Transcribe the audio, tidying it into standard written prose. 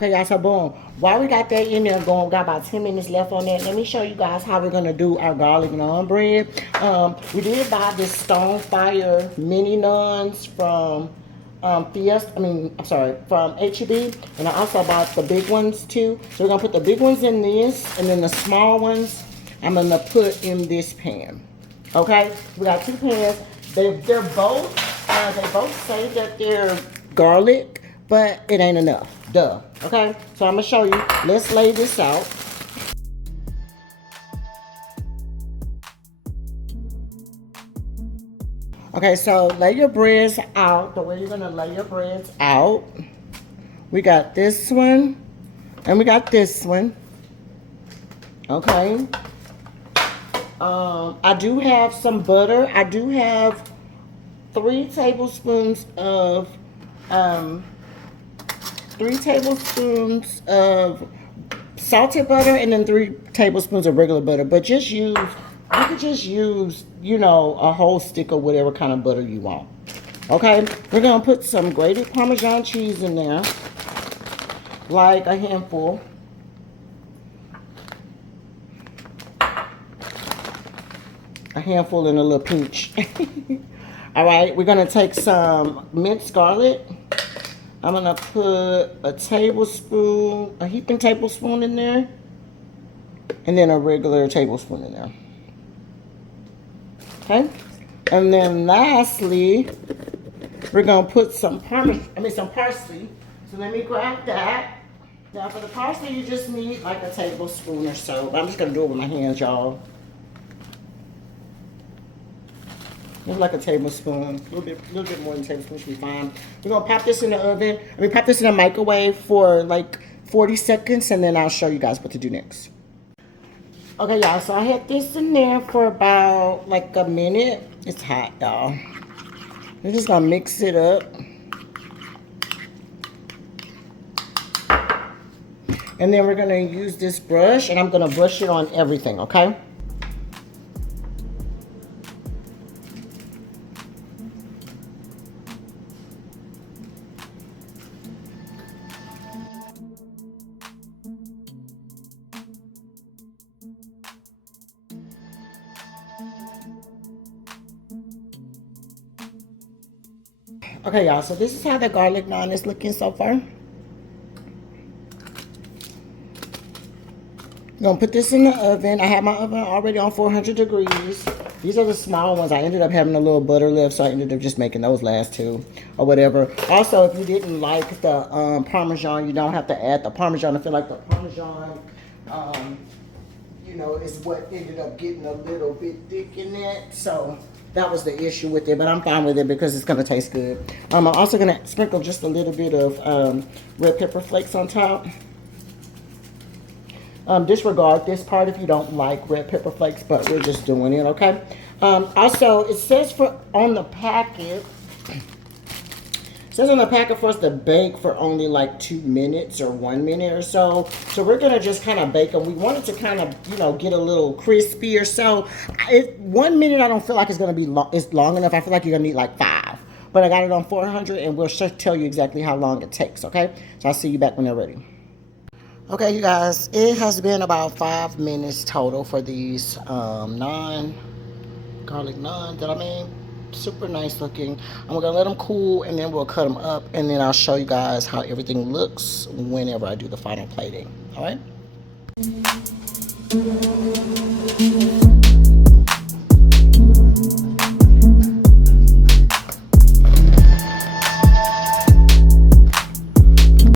Okay, y'all, so boom. While we got that in there going, got about 10 minutes left on that. Let me show you guys how we're gonna do our garlic naan bread. We did buy this Stonefire mini naans from from HEB, and I also bought the big ones too. So we're gonna put the big ones in this, and then the small ones I'm gonna put in this pan. Okay, we got 2 pans. They're both they both say that they're garlic, but it ain't enough. Duh. Okay, so I'm gonna show you. Let's lay this out. Okay, so lay your breads out the way you're gonna lay your breads out. We got this one, and we got this one. Okay. I do have some butter. I do have 3 tablespoons of 3 tablespoons of salted butter, and then 3 tablespoons of regular butter. But just use, you could just use, you know, a whole stick of whatever kind of butter you want. Okay, we're gonna put some grated Parmesan cheese in there, like a handful. A handful and a little pinch. All right, we're gonna take some minced garlic. I'm gonna put a tablespoon, a heaping tablespoon in there, and then a regular tablespoon in there. Okay, and then lastly, we're gonna put some parsley. So let me grab that. Now for the parsley, you just need like a tablespoon or so. I'm just gonna do it with my hands, y'all. Just like a tablespoon, a little bit more than a tablespoon should be fine. We're gonna pop this in the oven. Pop this in the microwave for like 40 seconds, and then I'll show you guys what to do next. Okay, y'all, so I had this in there for about like a minute. It's hot, y'all. We're just gonna mix it up. And then we're gonna use this brush, and I'm gonna brush it on everything, okay? Okay, y'all, so this is how the garlic naan is looking so far. I'm gonna put this in the oven. I have my oven already on 400 degrees. These are the small ones. I ended up having a little butter left, so I ended up just making those last 2 or whatever. Also, if you didn't like the Parmesan, you don't have to add the Parmesan. I feel like the Parmesan, you know, is what ended up getting a little bit thick in that. So that was the issue with it, but I'm fine with it because it's gonna taste good. I'm also gonna sprinkle just a little bit of red pepper flakes on top. Disregard this part if you don't like red pepper flakes, but we're just doing it, okay? Also, it says on the packet for us to bake for only like 2 minutes or 1 minute or so. So we're gonna just kind of bake them. We want it to kind of, you know, get a little crispy or so. 1 minute I don't feel like it's gonna be it's long enough. I feel like you're gonna need like 5. But I got it on 400, and we'll tell you exactly how long it takes, okay? So I'll see you back when they're ready. Okay, you guys, it has been about 5 minutes total for these garlic naan that I made. Super nice looking. I'm gonna let them cool, and then we'll cut them up, and then I'll show you guys how everything looks whenever I do the final plating. All right.